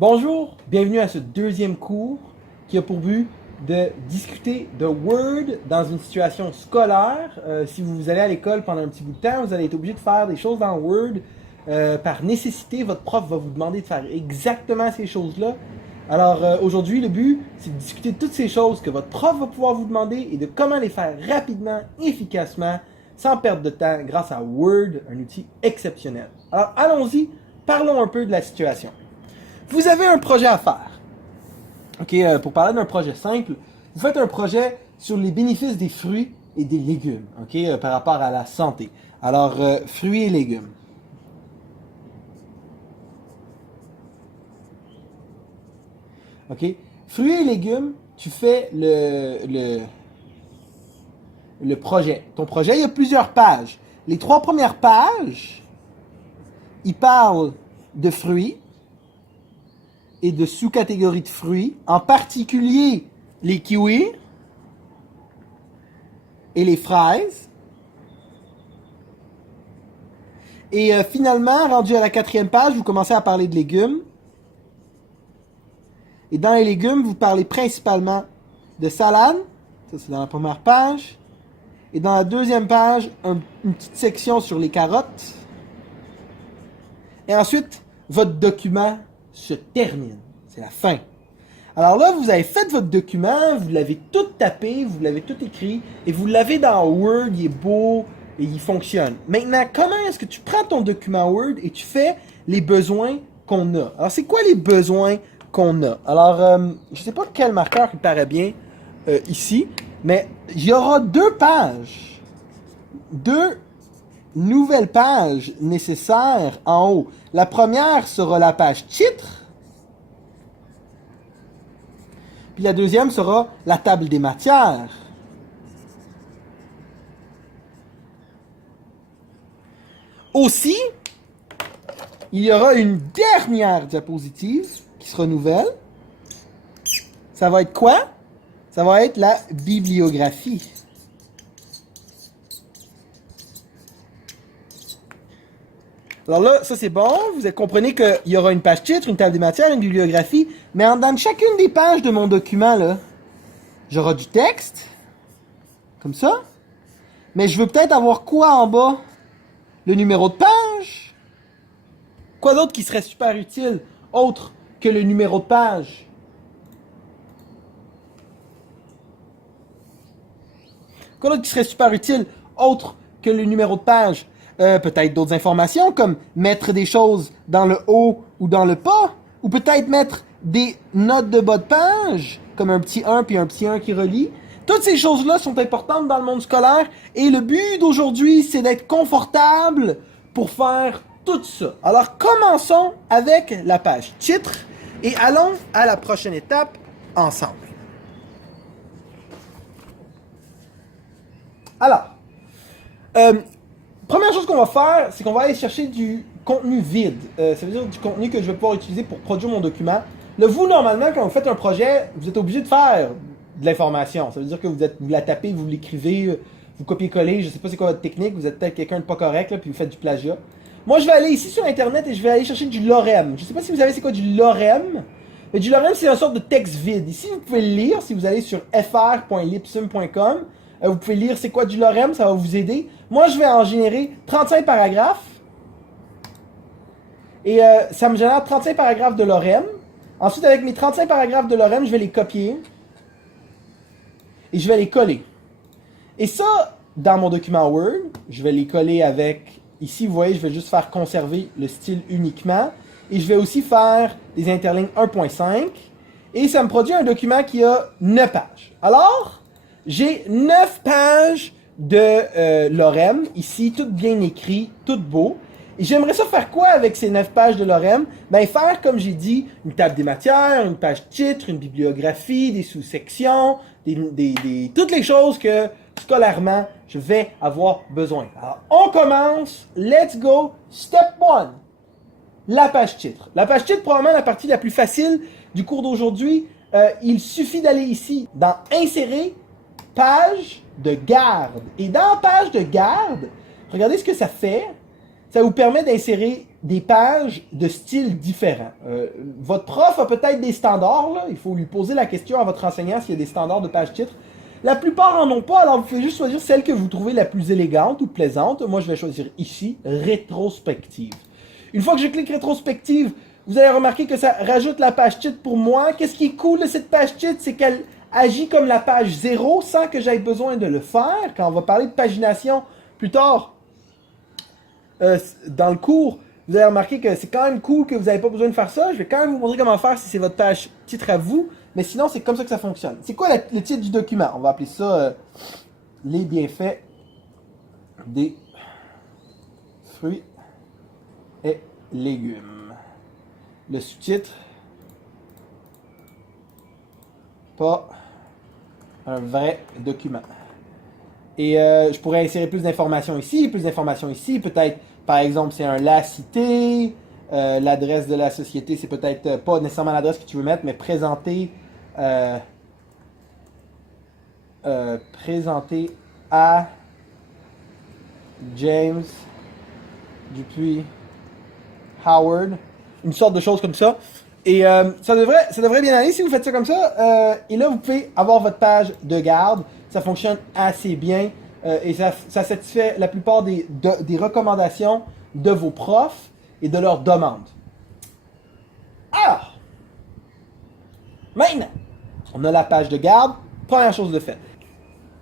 Bonjour, bienvenue à ce deuxième cours qui a pour but de discuter de Word dans une situation scolaire. Si vous allez à l'école pendant un petit bout de temps, vous allez être obligé de faire des choses dans Word. Par nécessité, votre prof va vous demander de faire exactement ces choses-là. Alors aujourd'hui, le but, c'est de discuter de toutes ces choses que votre prof va pouvoir vous demander et de comment les faire rapidement, efficacement, sans perdre de temps, grâce à Word, un outil exceptionnel. Alors allons-y, parlons un peu de la situation. Vous avez un projet à faire. Ok, pour parler d'un projet simple, vous faites un projet sur les bénéfices des fruits et des légumes, ok, par rapport à la santé. Alors, fruits et légumes. Ok, fruits et légumes, tu fais le projet. Ton projet, il y a plusieurs pages. Les trois premières pages, ils parlent de fruits et de sous-catégories de fruits, en particulier les kiwis et les fraises. Et finalement, rendu à la quatrième page, vous commencez à parler de légumes. Et dans les légumes, vous parlez principalement de salade. Ça, c'est dans la première page. Et dans la deuxième page, une petite section sur les carottes. Et ensuite, votre document se termine. C'est la fin. Alors là, vous avez fait votre document, vous l'avez tout tapé, vous l'avez tout écrit, et vous l'avez dans Word, il est beau, et il fonctionne. Maintenant, comment est-ce que tu prends ton document Word et tu fais les besoins qu'on a? Alors, c'est quoi les besoins qu'on a? Alors, je ne sais pas quel marqueur qui paraît bien ici, mais il y aura deux nouvelles pages nécessaires en haut. La première sera la page titre, puis la deuxième sera la table des matières. Aussi, il y aura une dernière diapositive qui sera nouvelle. Ça va être quoi? Ça va être la bibliographie. Alors là, ça c'est bon. Vous comprenez qu'il y aura une page titre, une table des matières, une bibliographie. Mais dans chacune des pages de mon document, là, j'aurai du texte. Comme ça. Mais je veux peut-être avoir quoi en bas? Le numéro de page? Quoi d'autre qui serait super utile, autre que le numéro de page? Quoi d'autre qui serait super utile, autre que le numéro de page? Peut-être d'autres informations, comme mettre des choses dans le haut ou dans le bas, ou peut-être mettre des notes de bas de page, comme un petit 1 puis un petit 1 qui relie. Toutes ces choses-là sont importantes dans le monde scolaire, et le but d'aujourd'hui, c'est d'être confortable pour faire tout ça. Alors, commençons avec la page titre, et allons à la prochaine étape ensemble. Alors, première chose qu'on va faire, c'est qu'on va aller chercher du contenu vide. Ça veut dire du contenu que je vais pouvoir utiliser pour produire mon document. Là, vous, normalement, quand vous faites un projet, vous êtes obligé de faire de l'information. Ça veut dire que vous la tapez, vous l'écrivez, vous copiez-collez, je sais pas c'est quoi votre technique, vous êtes peut-être quelqu'un de pas correct, là, puis vous faites du plagiat. Moi, je vais aller ici sur Internet et je vais aller chercher du lorem. Je sais pas si vous savez c'est quoi du lorem. Mais du lorem, c'est une sorte de texte vide. Ici, vous pouvez le lire si vous allez sur fr.lipsum.com. Vous pouvez lire c'est quoi du lorem, ça va vous aider. Moi, je vais en générer 35 paragraphes. Et ça me génère 35 paragraphes de lorem. Ensuite, avec mes 35 paragraphes de lorem, je vais les copier. Et je vais les coller. Et ça, dans mon document Word, je vais les coller avec... Ici, vous voyez, je vais juste faire conserver le style uniquement. Et je vais aussi faire des interlignes 1.5. Et ça me produit un document qui a 9 pages. Alors, j'ai 9 pages de lorem, ici, tout bien écrit, tout beau. Et j'aimerais ça faire quoi avec ces 9 pages de lorem? Ben, faire, comme j'ai dit, une table des matières, une page titre, une bibliographie, des sous-sections, toutes les choses que, scolairement, je vais avoir besoin. Alors, on commence. Let's go. Step 1. La page titre. La page titre, probablement la partie la plus facile du cours d'aujourd'hui. Il suffit d'aller ici dans Insérer, page de garde. Et dans page de garde, regardez ce que ça fait. ça vous permet d'insérer des pages de styles différents. Votre prof a peut-être des standards, là. Il faut lui poser la question à votre enseignant s'il y a des standards de page titre. La plupart en ont pas, alors vous pouvez juste choisir celle que vous trouvez la plus élégante ou plaisante. Moi, je vais choisir ici, rétrospective. Une fois que je clique rétrospective, vous allez remarquer que ça rajoute la page titre pour moi. Qu'est-ce qui est cool de cette page titre, c'est qu'elle agit comme la page 0 sans que j'aie besoin de le faire. Quand on va parler de pagination plus tard dans le cours, vous allez remarquer que c'est quand même cool que vous n'avez pas besoin de faire ça. Je vais quand même vous montrer comment faire si c'est votre page titre à vous. Mais sinon, c'est comme ça que ça fonctionne. C'est quoi le titre du document? On va appeler ça les bienfaits des fruits et légumes. Le sous-titre, pas un vrai document. Et je pourrais insérer plus d'informations ici, peut-être, par exemple, c'est un la cité, l'adresse de la société, c'est peut-être pas nécessairement l'adresse que tu veux mettre, mais présenter à James Dupuis Howard, une sorte de choses comme ça. Et ça devrait bien aller si vous faites ça comme ça. Et là, vous pouvez avoir votre page de garde. Ça fonctionne assez bien et ça satisfait la plupart des recommandations de vos profs et de leurs demandes. Alors, maintenant, on a la page de garde. Première chose de fait.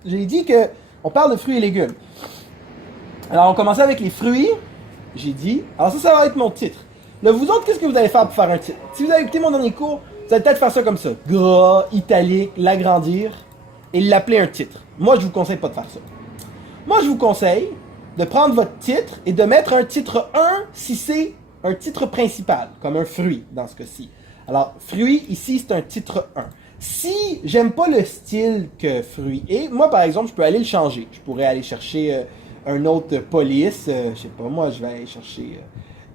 J'ai dit que on parle de fruits et légumes. Alors, on commence avec les fruits. J'ai dit. Alors ça va être mon titre. Là, vous autres, qu'est-ce que vous allez faire pour faire un titre? Si vous avez écouté mon dernier cours, vous allez peut-être faire ça comme ça. Gras, italique, l'agrandir et l'appeler un titre. Moi, je vous conseille pas de faire ça. Moi, je vous conseille de prendre votre titre et de mettre un titre 1 si c'est un titre principal, comme un fruit dans ce cas-ci. Alors, fruit, ici, c'est un titre 1. Si j'aime pas le style que fruit est, moi, par exemple, je peux aller le changer. Je pourrais aller chercher un autre police. Je sais pas, moi, je vais aller chercher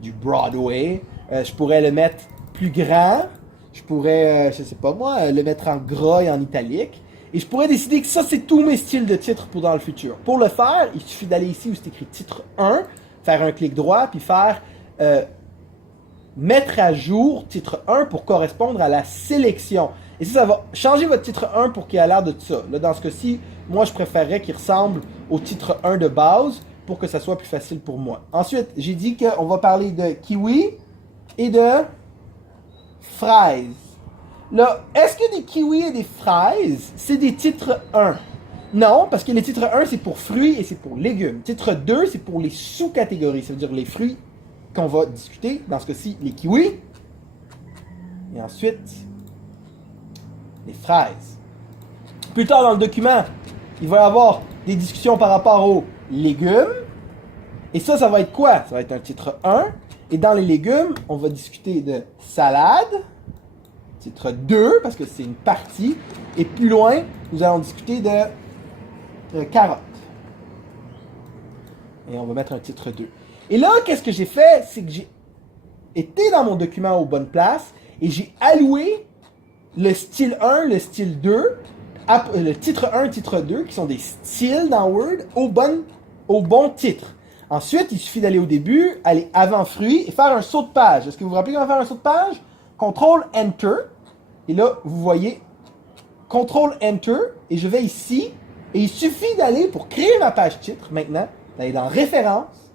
du Broadway. Je pourrais le mettre plus grand. Je pourrais, je sais pas moi, le mettre en gras et en italique. Et je pourrais décider que ça, c'est tous mes styles de titres pour dans le futur. Pour le faire, il suffit d'aller ici où c'est écrit titre 1, faire un clic droit, puis faire mettre à jour titre 1 pour correspondre à la sélection. Et ça va changer votre titre 1 pour qu'il ait l'air de ça. Là, dans ce cas-ci, moi, je préférerais qu'il ressemble au titre 1 de base pour que ça soit plus facile pour moi. Ensuite, j'ai dit qu'on va parler de kiwi et de fraises. Là, est-ce que des kiwis et des fraises, c'est des titres 1? Non, parce que les titres 1, c'est pour fruits et c'est pour légumes. Titre 2, c'est pour les sous-catégories, ça veut dire les fruits qu'on va discuter. Dans ce cas-ci, les kiwis. Et ensuite, les fraises. Plus tard dans le document, il va y avoir des discussions par rapport aux légumes. Et ça va être quoi? Ça va être un titre 1. Et dans les légumes, on va discuter de salade. Titre 2, parce que c'est une partie. Et plus loin, nous allons discuter de carottes. Et on va mettre un titre 2. Et là, qu'est-ce que j'ai fait? C'est que j'ai été dans mon document aux bonnes places et j'ai alloué le style 1, le style 2, le titre 1, titre 2, qui sont des styles dans Word, au bon titre. Ensuite, il suffit d'aller au début, aller avant fruit et faire un saut de page. Est-ce que vous vous rappelez comment faire un saut de page? CTRL-ENTER. Et là, vous voyez CTRL-ENTER. Et je vais ici. Et il suffit d'aller, pour créer ma page titre, maintenant, d'aller dans Références.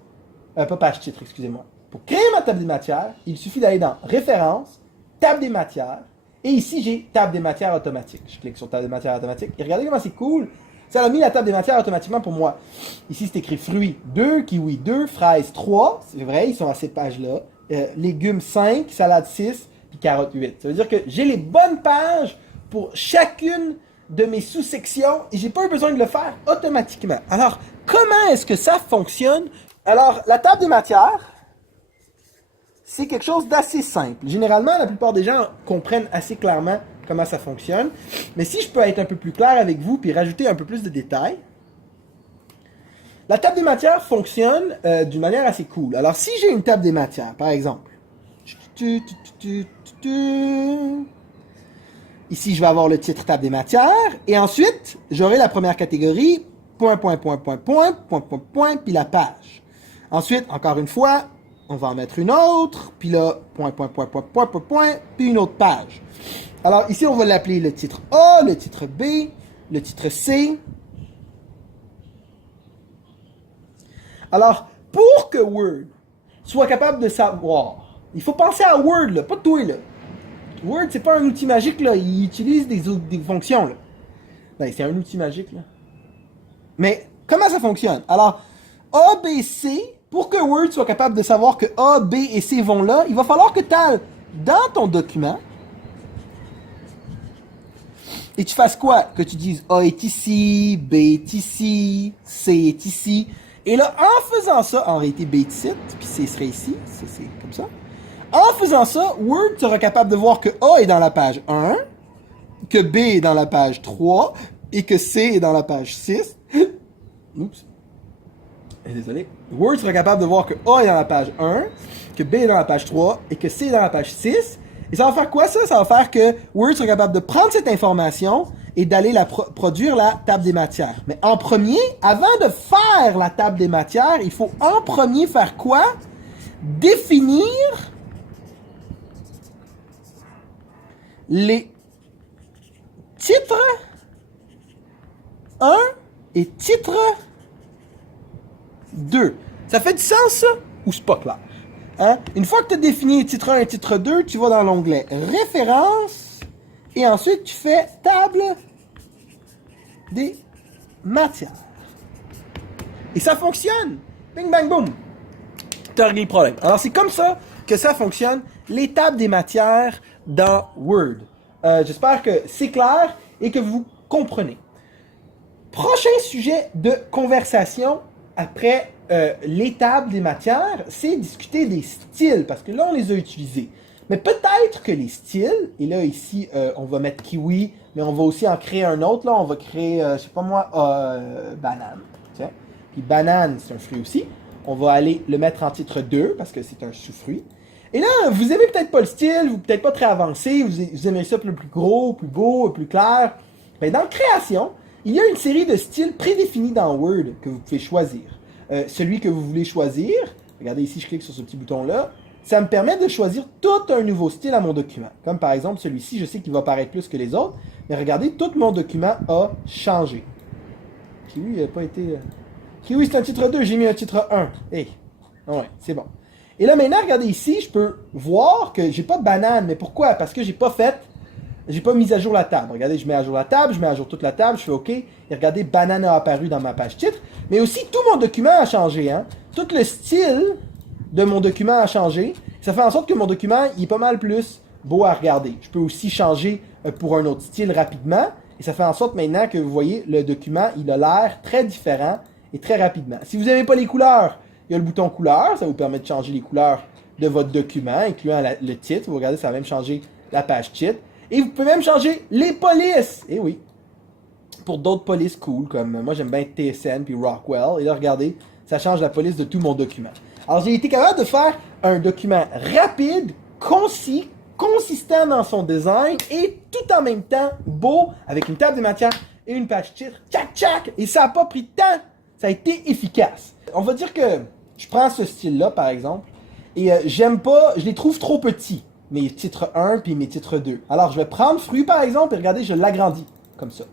Pas page titre, excusez-moi. Pour créer ma table des matières, il suffit d'aller dans Références, table des matières. Et ici, j'ai table des matières automatique. Je clique sur table des matières automatique. Et regardez comment c'est cool. Ça a mis la table des matières automatiquement pour moi. Ici, c'est écrit fruits 2, kiwi 2, fraises 3. C'est vrai, ils sont à cette page-là. Légumes 5, salade 6, puis carottes 8. Ça veut dire que j'ai les bonnes pages pour chacune de mes sous-sections et j'ai pas eu besoin de le faire automatiquement. Alors, comment est-ce que ça fonctionne? Alors, la table des matières, c'est quelque chose d'assez simple. Généralement, la plupart des gens comprennent assez clairement comment ça fonctionne. Mais si je peux être un peu plus clair avec vous puis rajouter un peu plus de détails, la table des matières fonctionne d'une manière assez cool. Alors, si j'ai une table des matières, par exemple, ici, je vais avoir le titre table des matières et ensuite, j'aurai la première catégorie, point, puis la page. Ensuite, encore une fois, on va en mettre une autre, puis là, point, puis une autre page. Alors ici, on va l'appeler le titre A, le titre B, le titre C. Alors, pour que Word soit capable de savoir, il faut penser à Word, là, pas toi, là. Word, c'est pas un outil magique, là. Il utilise des fonctions, là. Ben, c'est un outil magique, là. Mais, comment ça fonctionne? Alors, A, B, C, pour que Word soit capable de savoir que A, B et C vont là, il va falloir que tu ailles dans ton document et tu fasses quoi? Que tu dises A est ici, B est ici, C est ici. Et là, en faisant ça, en réalité, B est ici, puis C serait ici, c'est comme ça. En faisant ça, Word sera capable de voir que A est dans la page 1, que B est dans la page 3 et que C est dans la page 6. Oups. Désolé. Word sera capable de voir que A est dans la page 1, que B est dans la page 3 et que C est dans la page 6. Et ça va faire quoi, ça? Ça va faire que Word sera capable de prendre cette information et d'aller produire la table des matières. Mais en premier, avant de faire la table des matières, il faut en premier faire quoi? Définir les titres 1 et titre 2. Ça fait du sens, ça? Ou c'est pas clair? Hein? Une fois que tu as défini titre 1 et titre 2, tu vas dans l'onglet Références et ensuite tu fais Table des matières. Et ça fonctionne. Bing, bang, boom. Tu as réglé le problème. Alors, c'est comme ça que ça fonctionne, les tables des matières dans Word. J'espère que c'est clair et que vous comprenez. Prochain sujet de conversation après les tables des matières, c'est discuter des styles, parce que là, on les a utilisés. Mais peut-être que les styles, et là, ici, on va mettre kiwi, mais on va aussi en créer un autre. Là, on va créer, je sais pas moi, banane. Tiens. Puis banane, c'est un fruit aussi. On va aller le mettre en titre 2, parce que c'est un sous-fruit. Et là, vous aimez peut-être pas le style, vous peut-être pas très avancé, vous aimez ça plus gros, plus beau, plus clair. Mais dans Création, il y a une série de styles prédéfinis dans Word que vous pouvez choisir. Celui que vous voulez choisir, regardez ici, je clique sur ce petit bouton-là, ça me permet de choisir tout un nouveau style à mon document. Comme par exemple celui-ci, je sais qu'il va paraître plus que les autres, mais regardez, tout mon document a changé. Kiwi n'a pas été... Kiwi, c'est un titre 2, j'ai mis un titre 1. Hey, ouais, c'est bon. Et là, maintenant, regardez ici, je peux voir que j'ai pas de banane. Mais pourquoi? Parce que j'ai pas mis à jour la table. Regardez, je mets à jour la table, je mets à jour toute la table, je fais OK. Et regardez, banane a apparu dans ma page titre. Mais aussi, tout mon document a changé. Hein? Tout le style de mon document a changé. Ça fait en sorte que mon document, il est pas mal plus beau à regarder. Je peux aussi changer pour un autre style rapidement. Et ça fait en sorte maintenant que vous voyez, le document, il a l'air très différent et très rapidement. Si vous n'aimez pas les couleurs, il y a le bouton couleur, ça vous permet de changer les couleurs de votre document, incluant le titre. Vous regardez, ça va même changer la page titre. Et vous pouvez même changer les polices. Et oui, pour d'autres polices cool, comme moi j'aime bien TSN puis Rockwell. Et là, regardez, ça change la police de tout mon document. Alors, j'ai été capable de faire un document rapide, concis, consistant dans son design et tout en même temps beau, avec une table de matière et une page titre. Tchac, tchac! Et ça n'a pas pris de temps. Ça a été efficace. On va dire que je prends ce style-là, par exemple, et j'aime pas, je les trouve trop petits, mes titres 1 puis mes titres 2. Alors, je vais prendre fruit, par exemple, et regardez, je l'agrandis, comme ça.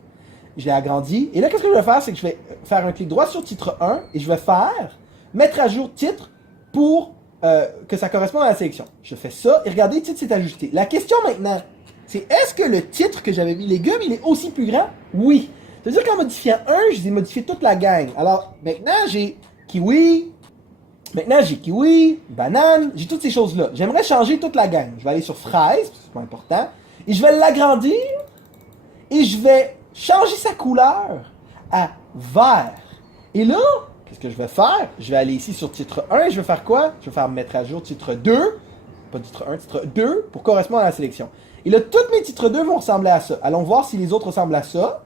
Je l'ai agrandi, et là, qu'est-ce que je vais faire? C'est que je vais faire un clic droit sur titre 1, et je vais faire mettre à jour titre pour que ça corresponde à la sélection. Je fais ça, et regardez, titre s'est ajusté. La question maintenant, c'est est-ce que le titre que j'avais mis légumes, il est aussi plus grand? Oui. C'est-à-dire qu'en modifiant un, je les ai modifié toute la gang. Alors, maintenant, j'ai kiwi, banane, j'ai toutes ces choses-là. J'aimerais changer toute la gang. Je vais aller sur fraise, c'est pas important, et je vais l'agrandir, et je vais changer sa couleur à vert. Et là, qu'est-ce que je vais faire? Je vais aller ici sur titre 1, et je vais faire quoi? Je vais faire mettre à jour titre 2, pas titre 1, titre 2, pour correspondre à la sélection. Et là, tous mes titres 2 vont ressembler à ça. Allons voir si les autres ressemblent à ça.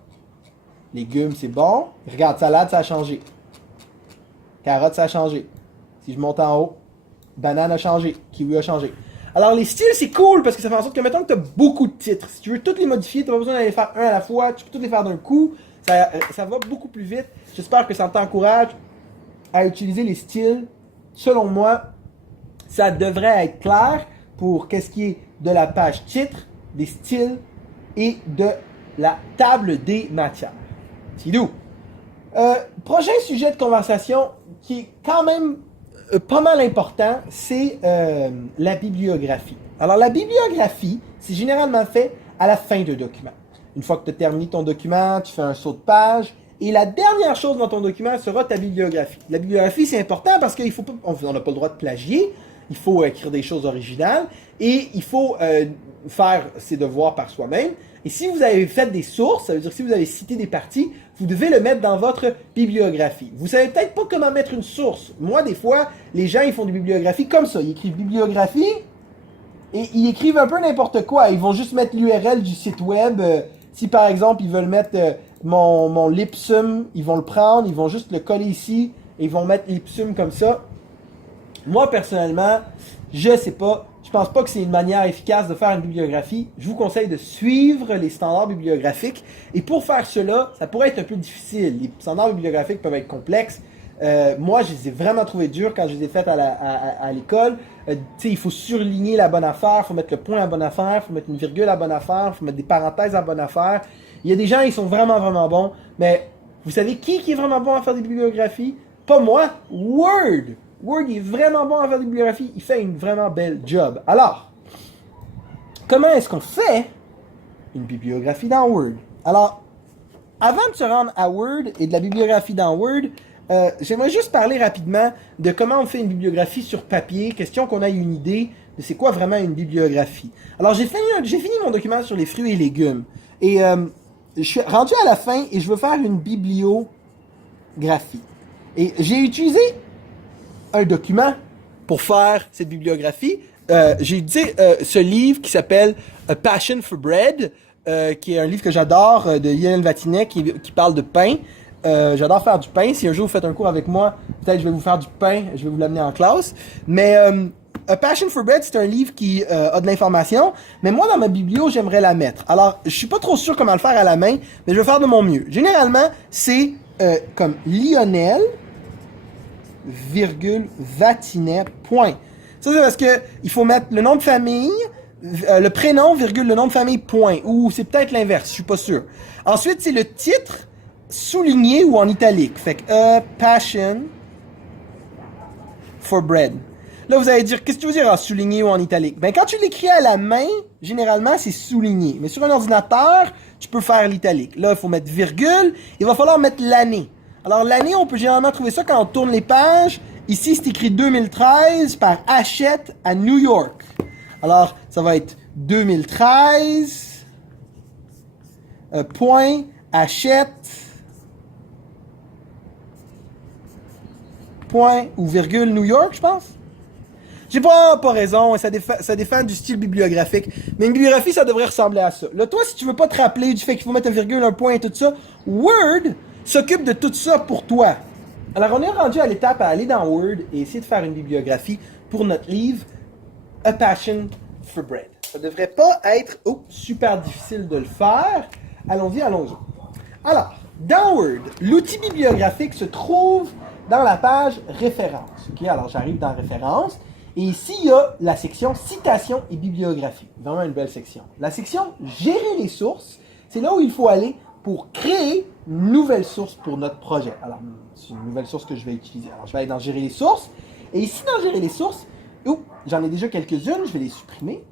Légumes, c'est bon. Regarde, salade, ça a changé. Carotte, ça a changé. Si je monte en haut, banane a changé. Kiwi a changé. Alors, les styles, c'est cool parce que ça fait en sorte que, mettons que tu as beaucoup de titres. Si tu veux toutes les modifier, tu n'as pas besoin d'aller faire un à la fois. Tu peux toutes les faire d'un coup. Ça va beaucoup plus vite. J'espère que ça t'encourage à utiliser les styles selon moi, ça devrait être clair pour qu'est-ce qui est de la page titre, des styles et de la table des matières. C'est tout. Prochain sujet de conversation qui est quand même pas mal important, c'est la bibliographie. Alors la bibliographie, c'est généralement fait à la fin d'un document. Une fois que tu as terminé ton document, tu fais un saut de page, et la dernière chose dans ton document sera ta bibliographie. La bibliographie, c'est important parce qu'on n'a pas le droit de plagier, il faut écrire des choses originales, et il faut faire ses devoirs par soi-même. Et si vous avez fait des sources, ça veut dire que si vous avez cité des parties, vous devez le mettre dans votre bibliographie. Vous savez peut-être pas comment mettre une source. Moi, des fois, les gens, ils font des bibliographies comme ça. Ils écrivent bibliographie, et ils écrivent un peu n'importe quoi. Ils vont juste mettre l'URL du site web. Si, par exemple, ils veulent mettre mon Lipsum, ils vont le prendre, ils vont juste le coller ici, et ils vont mettre Lipsum comme ça. Moi, personnellement, je sais pas. Je pense pas que c'est une manière efficace de faire une bibliographie. Je vous conseille de suivre les standards bibliographiques. Et pour faire cela, ça pourrait être un peu difficile. Les standards bibliographiques peuvent être complexes. Moi, je les ai vraiment trouvés durs quand je les ai faits à l'école. Il faut surligner la bonne affaire, il faut mettre le point à la bonne affaire, il faut mettre une virgule à la bonne affaire, il faut mettre des parenthèses à la bonne affaire. Il y a des gens, ils sont vraiment, vraiment bons. Mais vous savez qui est vraiment bon à faire des bibliographies? Pas moi, Word! Word il est vraiment bon à faire des bibliographies. Il fait une vraiment belle job. Alors, comment est-ce qu'on fait une bibliographie dans Word? Alors, avant de se rendre à Word et de la bibliographie dans Word, j'aimerais juste parler rapidement de comment on fait une bibliographie sur papier, question qu'on ait une idée de c'est quoi vraiment une bibliographie. Alors, j'ai fini mon document sur les fruits et légumes. Et je suis rendu à la fin et je veux faire une bibliographie. Et j'ai utilisé un document pour faire cette bibliographie. J'ai utilisé ce livre qui s'appelle A Passion for Bread, qui est un livre que j'adore, de Lionel Vatinet, qui parle de pain. J'adore faire du pain. Si un jour vous faites un cours avec moi, peut-être je vais vous faire du pain, je vais vous l'amener en classe. Mais A Passion for Bread, c'est un livre qui a de l'information, mais moi, dans ma biblio, j'aimerais la mettre. Alors, je suis pas trop sûr comment le faire à la main, mais je vais faire de mon mieux. Généralement, c'est comme Lionel, Vatinet, point. Ça, c'est parce que il faut mettre le nom de famille, le prénom, virgule, le nom de famille, point. Ou c'est peut-être l'inverse, je suis pas sûr. Ensuite, c'est le titre souligné ou en italique. Fait que A Passion for Bread. Là, vous allez dire, qu'est-ce que tu veux dire en souligné ou en italique? Ben, quand tu l'écris à la main, généralement, c'est souligné. Mais sur un ordinateur, tu peux faire l'italique. Là, il faut mettre virgule. Il va falloir mettre l'année. Alors, l'année, on peut généralement trouver ça quand on tourne les pages. Ici, c'est écrit 2013 par Hachette à New York. Alors, ça va être 2013, point, Hachette, point ou virgule New York, je pense. J'ai pas raison, ça dépend du style bibliographique. Mais une bibliographie, ça devrait ressembler à ça. Là, toi, si tu veux pas te rappeler du fait qu'il faut mettre un virgule, un point et tout ça, Word s'occupe de tout ça pour toi. Alors, on est rendu à l'étape à aller dans Word et essayer de faire une bibliographie pour notre livre A Passion for Bread. Ça devrait pas être super difficile de le faire. Allons-y. Alors, dans Word, l'outil bibliographique se trouve dans la page référence. Ok, alors j'arrive dans référence. Et ici, il y a la section citation et bibliographie. Vraiment une belle section. La section gérer les sources, c'est là où il faut aller pour créer une nouvelle source pour notre projet. Alors, c'est une nouvelle source que je vais utiliser. Alors, je vais aller dans gérer les sources. Et ici, dans gérer les sources, j'en ai déjà quelques-unes, je vais les supprimer.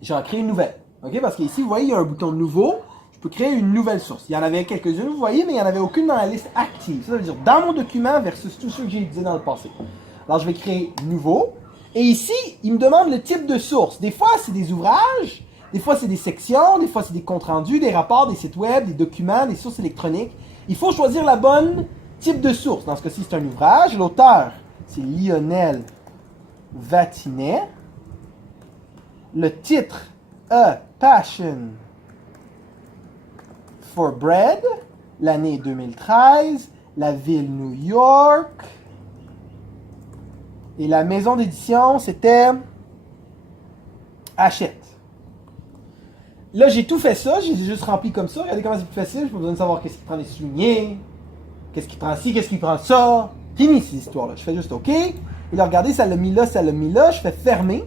J'en crée une nouvelle. Ok, parce qu'ici, vous voyez, il y a un bouton nouveau. Je peux créer une nouvelle source. Il y en avait quelques-unes, vous voyez, mais il n'y en avait aucune dans la liste active. Ça veut dire dans mon document versus tous ceux que j'ai utilisés dans le passé. Alors, je vais créer nouveau. Et ici, il me demande le type de source. Des fois, c'est des ouvrages. Des fois, c'est des sections. Des fois, c'est des comptes rendus, des rapports, des sites web, des documents, des sources électroniques. Il faut choisir la bonne type de source. Dans ce cas-ci, c'est un ouvrage. L'auteur, c'est Lionel Vatinet. Le titre, A Passion for Bread. L'année 2013. La ville New York. Et la maison d'édition, c'était Hachette. Là, j'ai tout fait ça, j'ai juste rempli comme ça. Regardez comment c'est plus facile, j'ai pas besoin de savoir qu'est-ce qui prend les soulignés, qu'est-ce qui prend ci, qu'est-ce qui prend ça. Fini ces histoires-là. Je fais juste OK. Et là, regardez, ça l'a mis là, ça l'a mis là. Je fais fermer.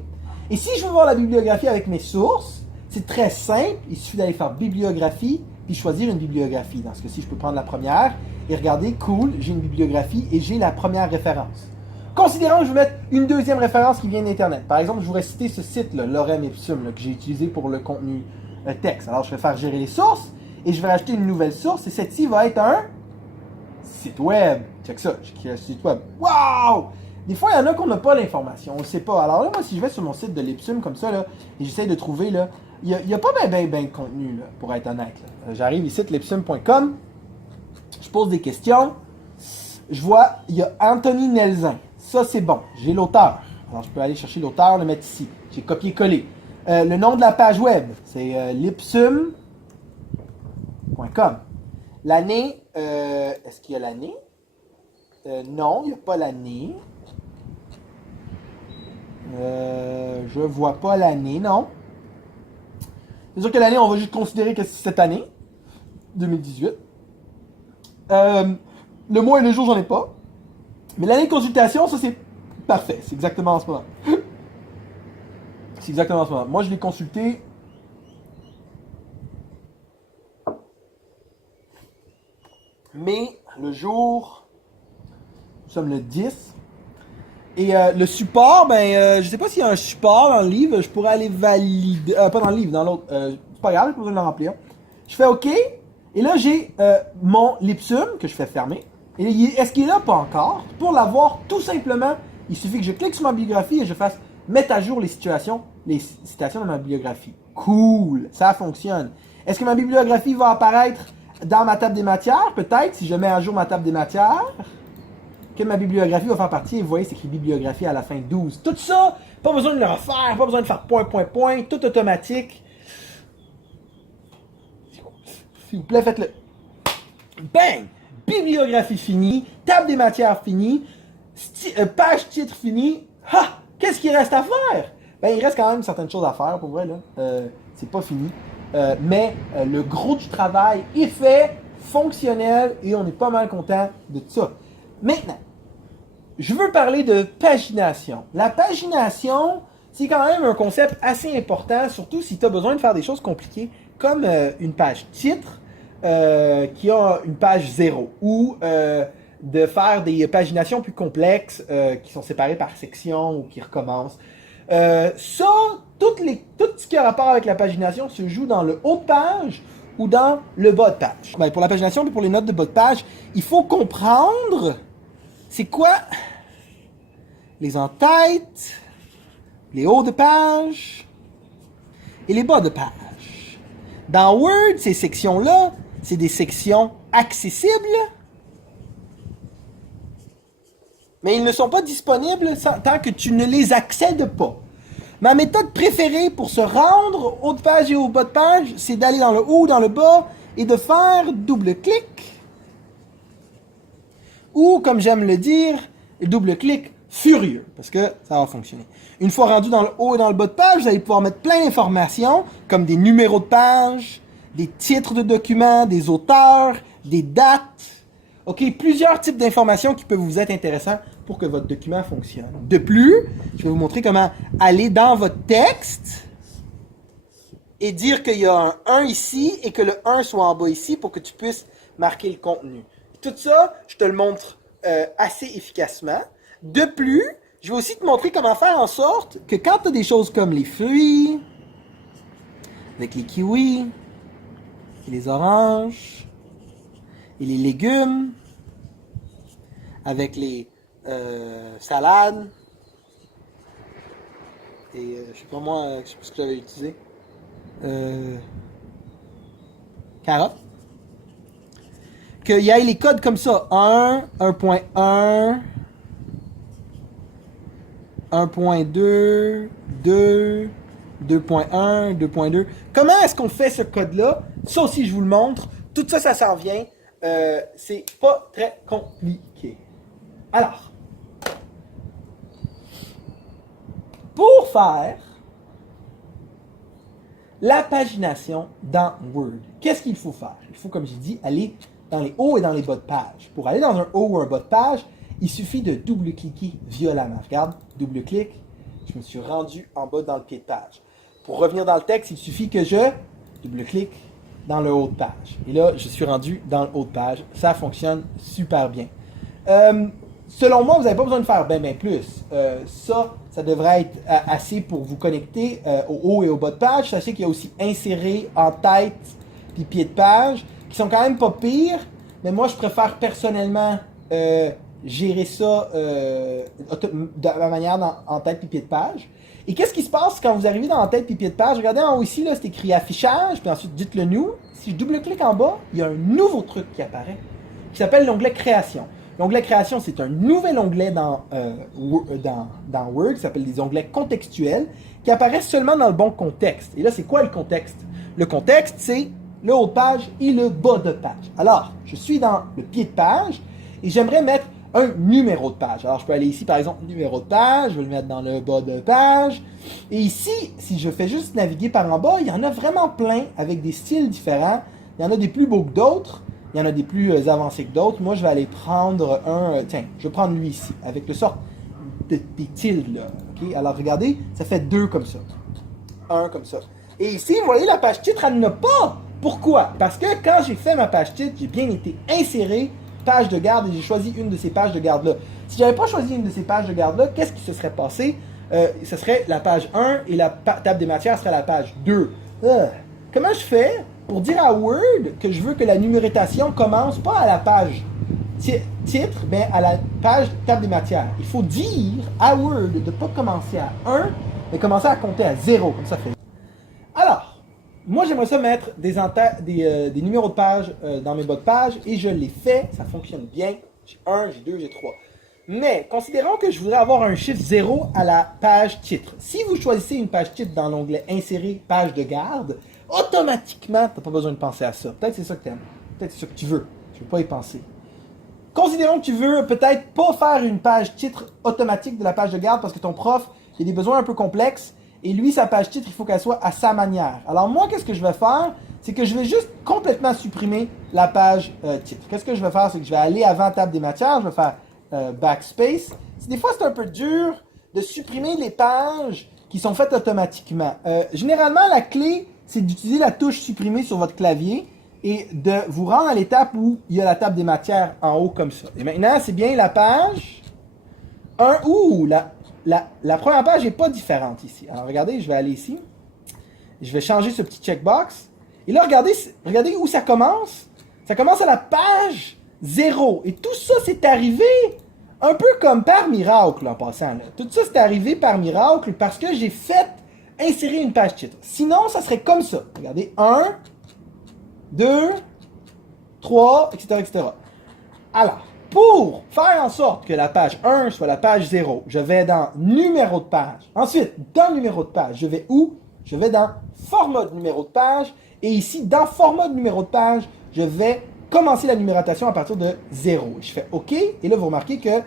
Et si je veux voir la bibliographie avec mes sources, c'est très simple. Il suffit d'aller faire bibliographie, puis choisir une bibliographie. Dans ce cas-ci, je peux prendre la première et regarder, cool, j'ai une bibliographie et j'ai la première référence. Considérons que je veux mettre une deuxième référence qui vient d'Internet. Par exemple, je voudrais citer ce site-là, Lorem Ipsum, là, que j'ai utilisé pour le contenu texte. Alors, je vais faire gérer les sources et je vais rajouter une nouvelle source et celle-ci va être un site web. Check ça, j'ai créé un site web. Wow! Des fois, il y en a qu'on n'a pas l'information, on ne sait pas. Alors là, moi, si je vais sur mon site de l'Ipsum comme ça, là, et j'essaie de trouver, là, il n'y a pas ben de contenu, là, pour être honnête. J'arrive ici, l'ipsum.com, je pose des questions, je vois, il y a Anthony Nelson. Ça, c'est bon, j'ai l'auteur. Alors, je peux aller chercher l'auteur, le mettre ici. J'ai copié-collé. Le nom de la page web, c'est l'ipsum.com. L'année, est-ce qu'il y a l'année? Non, il n'y a pas l'année. Je vois pas l'année, non. C'est sûr que l'année, on va juste considérer que c'est cette année, 2018. Le mois et le jour, j'en ai pas. Mais l'année de consultation, ça c'est parfait. C'est exactement en ce moment. C'est exactement en ce moment. Moi, je l'ai consulté. Mais le jour, nous sommes le 10. Et le support, je sais pas s'il y a un support dans le livre, je pourrais aller valider. Pas dans le livre, dans l'autre. C'est pas grave, j'ai pas besoin de le remplir. Je fais OK. Et là, j'ai mon Lipsum que je fais fermer. Et est-ce qu'il est là? Pas encore. Pour l'avoir, tout simplement, il suffit que je clique sur ma bibliographie et je fasse mettre à jour les citations de ma bibliographie. Cool, ça fonctionne. Est-ce que ma bibliographie va apparaître dans ma table des matières? Peut-être, si je mets à jour ma table des matières. Que ma bibliographie va faire partie, et vous voyez, c'est écrit bibliographie à la fin 12. Tout ça, pas besoin de le refaire, pas besoin de faire point, tout automatique. S'il vous plaît, faites-le. Bang! Bibliographie finie, table des matières finie, page titre finie. Ha! Qu'est-ce qu'il reste à faire? Il reste quand même certaines choses à faire, pour vrai, là. C'est pas fini. Mais le gros du travail est fait, fonctionnel, et on est pas mal content de tout ça. Maintenant, je veux parler de pagination. La pagination, c'est quand même un concept assez important, surtout si tu as besoin de faire des choses compliquées, comme une page titre qui a une page 0, ou de faire des paginations plus complexes qui sont séparées par section ou qui recommencent. Tout ce qui a rapport avec la pagination se joue dans le haut de page ou dans le bas de page. Pour la pagination et pour les notes de bas de page, il faut comprendre c'est quoi les en-têtes, les hauts de page et les bas de page. Dans Word, ces sections-là, c'est des sections accessibles, mais ils ne sont pas disponibles tant que tu ne les accèdes pas. Ma méthode préférée pour se rendre au haut de page et au bas de page, c'est d'aller dans le haut ou dans le bas et de faire double-clic. Ou, comme j'aime le dire, double-clic furieux, parce que ça va fonctionner. Une fois rendu dans le haut et dans le bas de page, vous allez pouvoir mettre plein d'informations, comme des numéros de page, des titres de documents, des auteurs, des dates. OK, plusieurs types d'informations qui peuvent vous être intéressants pour que votre document fonctionne. De plus, je vais vous montrer comment aller dans votre texte et dire qu'il y a un 1 ici et que le 1 soit en bas ici pour que tu puisses marquer le contenu. Tout ça, je te le montre assez efficacement. De plus, je vais aussi te montrer comment faire en sorte que quand tu as des choses comme les fruits, avec les kiwis, et les oranges, et les légumes, avec les salades, et je sais pas moi, je sais pas ce que j'avais utilisé, carottes, qu'il y ait les codes comme ça, 1, 1.1, 1.2, 2, 2.1, 2.2. Comment est-ce qu'on fait ce code-là? Ça aussi, je vous le montre. Tout ça, ça s'en vient. C'est pas très compliqué. Alors, pour faire la pagination dans Word, qu'est-ce qu'il faut faire? Il faut, comme j'ai dit, aller dans les hauts et dans les bas de page. Pour aller dans un haut ou un bas de page, il suffit de double-cliquer violemment. Regarde, double-clic, je me suis rendu en bas dans le pied de page. Pour revenir dans le texte, il suffit que je double-clique dans le haut de page. Et là, je suis rendu dans le haut de page. Ça fonctionne super bien. Selon moi, vous n'avez pas besoin de faire bien plus. Ça devrait être assez pour vous connecter au haut et au bas de page. Sachez qu'il y a aussi insérer en tête puis pied de page, qui sont quand même pas pires, mais moi, je préfère personnellement gérer ça de la manière en tête puis pied de page. Et qu'est-ce qui se passe quand vous arrivez dans la tête puis pied de page? Regardez en haut ici, là, c'est écrit affichage, puis ensuite dites-le nous. Si je double-clique en bas, il y a un nouveau truc qui apparaît, qui s'appelle l'onglet création. L'onglet création, c'est un nouvel onglet dans Word, qui s'appelle des onglets contextuels, qui apparaissent seulement dans le bon contexte. Et là, c'est quoi le contexte? Le contexte, c'est le haut de page et le bas de page. Alors, je suis dans le pied de page, et j'aimerais mettre un numéro de page. Alors, je peux aller ici, par exemple, numéro de page, je vais le mettre dans le bas de page. Et ici, si je fais juste naviguer par en bas, il y en a vraiment plein avec des styles différents. Il y en a des plus beaux que d'autres. Il y en a des plus avancés que d'autres. Moi, je vais aller prendre un... tiens, je vais prendre lui ici, avec le sort des tildes, là. Okay? Alors, regardez, ça fait 2 comme ça. 1 comme ça. Et ici, vous voyez, la page titre, elle n'a pas. Pourquoi? Parce que quand j'ai fait ma page titre, j'ai bien été inséré page de garde et j'ai choisi une de ces pages de garde-là. Si je n'avais pas choisi une de ces pages de garde-là, qu'est-ce qui se serait passé? Ce serait la page 1 et la table des matières serait la page 2. Comment je fais pour dire à Word que je veux que la numérotation commence pas à la page titre, mais à la page table des matières? Il faut dire à Word de ne pas commencer à 1, mais commencer à compter à 0, comme ça fait. Alors, moi, j'aimerais ça mettre des numéros de page dans mes bas de page et je l'ai fait. Ça fonctionne bien. J'ai 1, j'ai 2, j'ai 3. Mais, considérons que je voudrais avoir un chiffre 0 à la page titre. Si vous choisissez une page titre dans l'onglet Insérer page de garde, automatiquement, tu n'as pas besoin de penser à ça. Peut-être c'est ça que tu aimes. Peut-être c'est ça que tu veux. Je ne veux pas y penser. Considérons que tu veux peut-être pas faire une page titre automatique de la page de garde parce que ton prof il a des besoins un peu complexes. Et lui, sa page titre, il faut qu'elle soit à sa manière. Alors moi, qu'est-ce que je vais faire? C'est que je vais juste complètement supprimer la page titre. Qu'est-ce que je vais faire? C'est que je vais aller avant table des matières, je vais faire backspace. Des fois, c'est un peu dur de supprimer les pages qui sont faites automatiquement. Généralement, la clé, c'est d'utiliser la touche supprimer sur votre clavier et de vous rendre à l'étape où il y a la table des matières en haut comme ça. Et maintenant, c'est bien la page 1. La première page n'est pas différente ici. Alors, regardez, je vais aller ici. Je vais changer ce petit checkbox. Et là, regardez où ça commence. Ça commence à la page 0. Et tout ça, c'est arrivé un peu comme par miracle en passant. Là. Tout ça, c'est arrivé par miracle parce que j'ai fait insérer une page titre. Sinon, ça serait comme ça. Regardez, 1, 2, 3, etc., etc. Alors, pour faire en sorte que la page 1 soit la page 0, je vais dans numéro de page. Ensuite, dans numéro de page, je vais où? Je vais dans format de numéro de page. Et ici, dans format de numéro de page, je vais commencer la numérotation à partir de 0. Je fais OK. Et là, vous remarquez que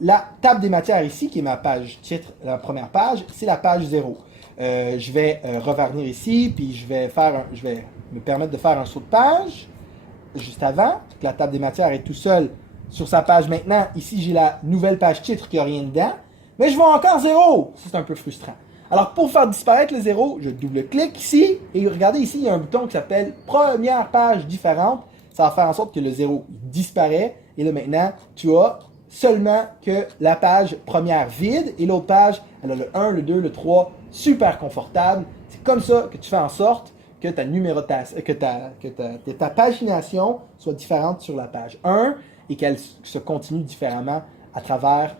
la table des matières ici, qui est ma page titre, la première page, c'est la page 0. Je vais revenir ici, puis je vais me permettre de faire un saut de page juste avant. Que la table des matières est tout seul sur sa page maintenant. Ici, j'ai la nouvelle page titre qui n'a rien dedans. Mais je vois encore 0. C'est un peu frustrant. Alors, pour faire disparaître le 0, je double-clique ici. Et regardez ici, il y a un bouton qui s'appelle Première page différente. Ça va faire en sorte que le 0 disparaît. Et là, maintenant, tu as seulement que la page première vide. Et l'autre page, elle a le 1, le 2, le 3. Super confortable. C'est comme ça que tu fais en sorte que ta numérotation, que ta pagination soit différente sur la page 1 et qu'elle se continue différemment à travers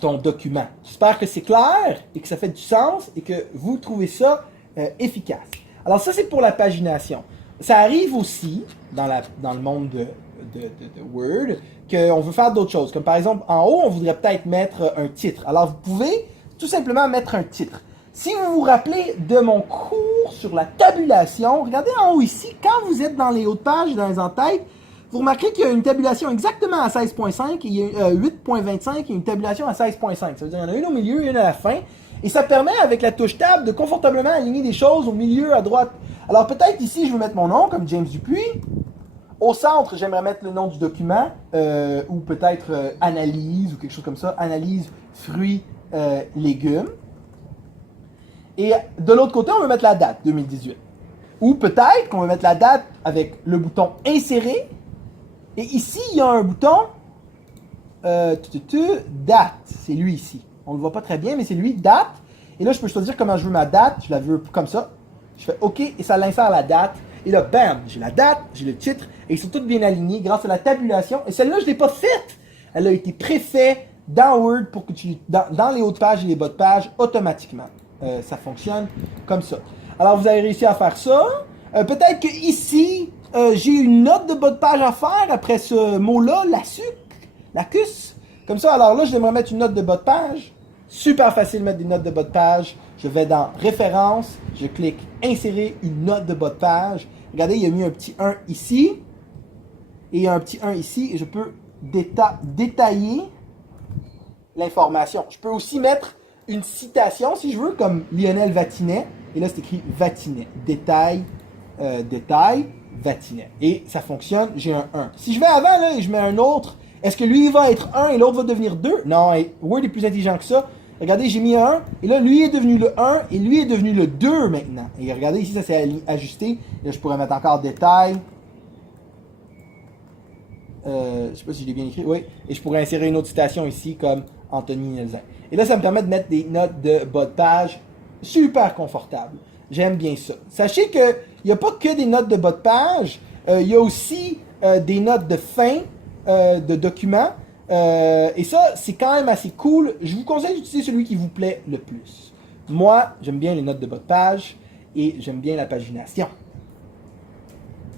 ton document. J'espère que c'est clair et que ça fait du sens et que vous trouvez ça efficace. Alors ça, c'est pour la pagination. Ça arrive aussi dans le monde de Word qu'on veut faire d'autres choses. Comme par exemple, en haut, on voudrait peut-être mettre un titre. Alors vous pouvez tout simplement mettre un titre. Si vous vous rappelez de mon cours sur la tabulation, regardez en haut ici, quand vous êtes dans les hauts de page, dans les en-têtes, vous remarquez qu'il y a une tabulation exactement à 16.5, il y a 8.25 et une tabulation à 16.5. Ça veut dire qu'il y en a une au milieu et une à la fin. Et ça permet, avec la touche Tab, de confortablement aligner des choses au milieu, à droite. Alors peut-être ici, je veux mettre mon nom, comme James Dupuis. Au centre, j'aimerais mettre le nom du document, ou peut-être analyse, ou quelque chose comme ça. Analyse, fruits, légumes. Et de l'autre côté, on va mettre la date, 2018. Ou peut-être qu'on va mettre la date avec le bouton insérer. Et ici, il y a un bouton date. C'est lui ici. On ne le voit pas très bien, mais c'est lui, date. Et là, je peux choisir comment je veux ma date. Je la veux comme ça. Je fais OK et ça l'insère la date. Et là, bam, j'ai la date, j'ai le titre. Et ils sont tous bien alignés grâce à la tabulation. Et celle-là, je ne l'ai pas faite. Elle a été préfaite dans Word pour que tu dans les hauts de page et les bas de page automatiquement. Ça fonctionne comme ça. Alors, vous avez réussi à faire ça. Peut-être que ici, j'ai une note de bas de page à faire après ce mot-là, lacus. Comme ça, alors là, je vais me mettre une note de bas de page. Super facile de mettre des notes de bas de page. Je vais dans Références, je clique Insérer une note de bas de page. Regardez, il y a mis un petit 1 ici. Et un petit 1 ici. Et je peux détailler l'information. Je peux aussi mettre une citation, si je veux, comme Lionel Vatinet. Et là, c'est écrit Vatinet. Détail, Vatinet. Et ça fonctionne, j'ai un 1. Si je vais avant, là, et je mets un autre, est-ce que lui va être 1 et l'autre va devenir 2? Non, Word est plus intelligent que ça. Regardez, j'ai mis un 1, et là, lui est devenu le 1, et lui est devenu le 2 maintenant. Et regardez, ici, ça s'est ajusté. Là, je pourrais mettre encore détail. Je sais pas si je l'ai bien écrit, oui. Et je pourrais insérer une autre citation ici, comme Anthony Nelzin. Et là, ça me permet de mettre des notes de bas de page super confortables. J'aime bien ça. Sachez qu'il n'y a pas que des notes de bas de page, il y a aussi des notes de fin de documents. Et ça, c'est quand même assez cool. Je vous conseille d'utiliser celui qui vous plaît le plus. Moi, j'aime bien les notes de bas de page et j'aime bien la pagination.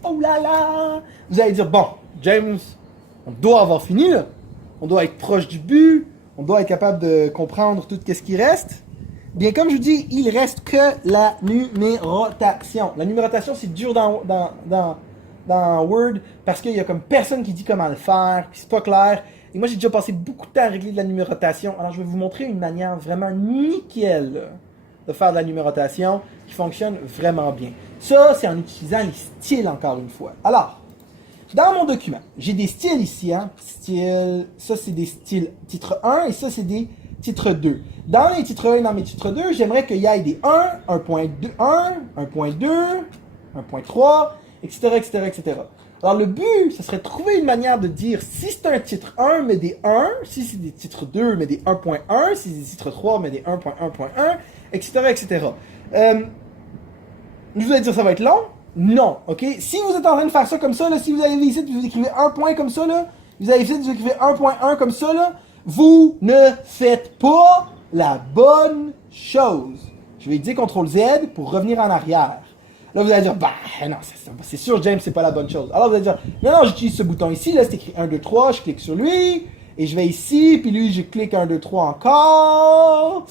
Oh là là! Vous allez dire, bon, James, on doit avoir fini là. On doit être proche du but. On doit être capable de comprendre tout ce qui reste. Bien, comme je vous dis, il reste que la numérotation. La numérotation, c'est dur dans Word parce qu'il y a comme personne qui dit comment le faire, puis c'est pas clair. Et moi, j'ai déjà passé beaucoup de temps à régler de la numérotation. Alors, je vais vous montrer une manière vraiment nickel là, de faire de la numérotation qui fonctionne vraiment bien. Ça, c'est en utilisant les styles, encore une fois. Alors, dans mon document, j'ai des styles ici. Hein? Style, ça, c'est des styles titre 1 et ça, c'est des titres 2. Dans les titres 1 et dans mes titres 2, j'aimerais qu'il y ait des 1, 1.2, 1.2, 1.3, etc., etc., etc. Alors, le but, ce serait de trouver une manière de dire si c'est un titre 1, mais des 1, si c'est des titres 2, mais des 1.1, si c'est des titres 3, mais des 1.1.1, etc., etc. Je vous allez dire ça va être long? Non, ok? Si vous êtes en train de faire ça comme ça, là, si vous arrivez ici et vous écrivez un point comme ça, là, vous arrivez ici et vous écrivez 1.1 comme ça, là, vous ne faites pas la bonne chose. Je vais dire CTRL-Z pour revenir en arrière. Là, vous allez dire, bah, non, c'est sûr, James, c'est pas la bonne chose. Alors, vous allez dire, non, j'utilise ce bouton ici, là, c'est écrit 1, 2, 3, je clique sur lui, et je vais ici, puis lui, je clique 1, 2, 3 encore.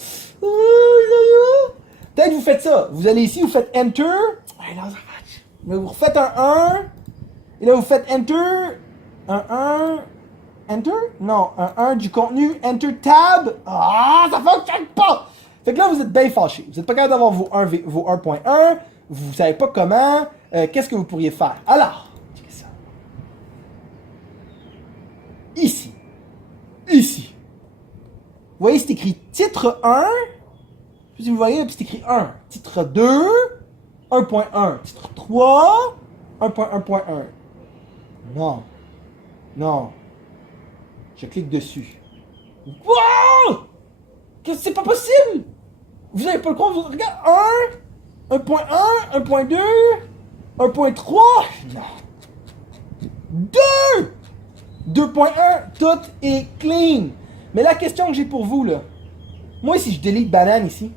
Peut-être vous faites ça. Vous allez ici, vous faites Enter. Là, vous refaites un 1. Et là, vous faites Enter. Un 1. Enter? Non, un 1 du contenu. Enter Tab. Ah, ça fonctionne pas! Fait que là, vous êtes bien fâché. Vous n'êtes pas capable d'avoir vos 1.1. Vous savez pas comment. Qu'est-ce que vous pourriez faire? Alors, checkez ça. Ici. Vous voyez, c'est écrit titre 1. Si vous voyez, puis c'est écrit 1. Titre 2, 1.1. Titre 3, 1.1.1. Non. Je clique dessus. Wow! C'est pas possible! Vous avez pas le croire, vous regardez 1, 1.1, 1.2, 1.3. Non. 2! 2.1, tout est clean. Mais la question que j'ai pour vous, là, moi, si je delete banane ici,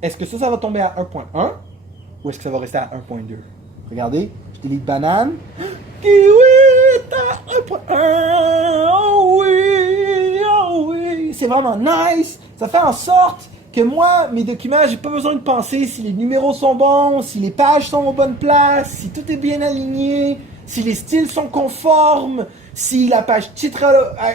est-ce que ça va tomber à 1.1 ou est-ce que ça va rester à 1.2? Regardez, je delete banane. Kiwi est à 1.1. Oh oui. C'est vraiment nice. Ça fait en sorte que moi, mes documents, j'ai pas besoin de penser si les numéros sont bons, si les pages sont aux bonnes places, si tout est bien aligné, si les styles sont conformes, si la page titre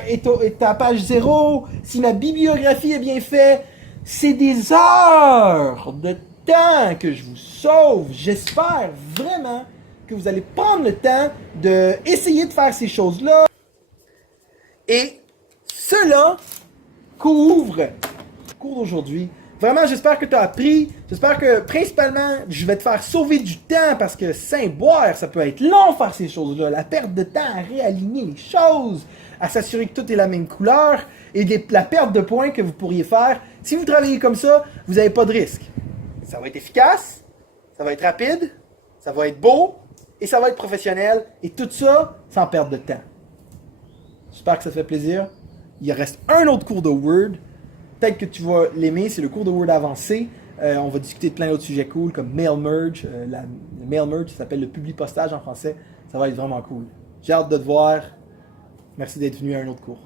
est à page 0, si ma bibliographie est bien faite. C'est des heures de temps que je vous sauve. J'espère vraiment que vous allez prendre le temps d'essayer de faire ces choses-là. Et cela couvre le cours d'aujourd'hui. Vraiment, j'espère que tu as appris. J'espère que, principalement, je vais te faire sauver du temps parce que Saint-Boire, ça peut être long faire ces choses-là. La perte de temps à réaligner les choses, à s'assurer que tout est la même couleur et la perte de points que vous pourriez faire. Si vous travaillez comme ça, vous n'avez pas de risque. Ça va être efficace, ça va être rapide, ça va être beau et ça va être professionnel. Et tout ça sans perte de temps. J'espère que ça te fait plaisir. Il reste un autre cours de Word. Peut-être que tu vas l'aimer, c'est le cours de Word avancé. On va discuter de plein d'autres sujets cool comme Mail Merge. Le Mail Merge, ça s'appelle le publi-postage en français. Ça va être vraiment cool. J'ai hâte de te voir. Merci d'être venu à un autre cours.